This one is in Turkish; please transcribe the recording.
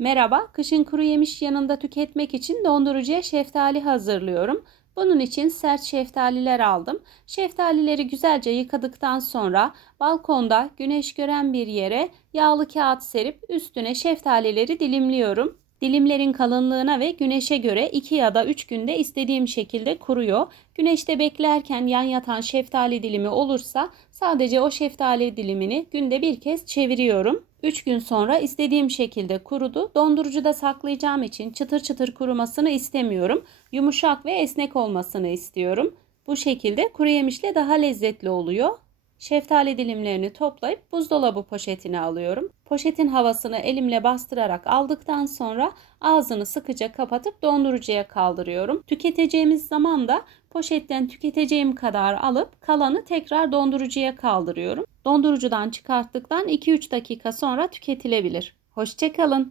Merhaba, kışın kuru yemiş yanında tüketmek için dondurucuya şeftali hazırlıyorum. Bunun için sert şeftaliler aldım. Şeftalileri güzelce yıkadıktan sonra balkonda güneş gören bir yere yağlı kağıt serip üstüne şeftalileri dilimliyorum. Dilimlerin kalınlığına ve güneşe göre 2 ya da 3 günde istediğim şekilde kuruyor. Güneşte beklerken yan yatan şeftali dilimi olursa sadece o şeftali dilimini günde bir kez çeviriyorum. 3 gün sonra istediğim şekilde kurudu. Dondurucuda saklayacağım için çıtır çıtır kurumasını istemiyorum. Yumuşak ve esnek olmasını istiyorum. Bu şekilde kuru yemişle daha lezzetli oluyor. Şeftali dilimlerini toplayıp buzdolabı poşetine alıyorum. Poşetin havasını elimle bastırarak aldıktan sonra ağzını sıkıca kapatıp dondurucuya kaldırıyorum. Tüketeceğimiz zaman da poşetten tüketeceğim kadar alıp kalanı tekrar dondurucuya kaldırıyorum. Dondurucudan çıkarttıktan 2-3 dakika sonra tüketilebilir. Hoşçakalın.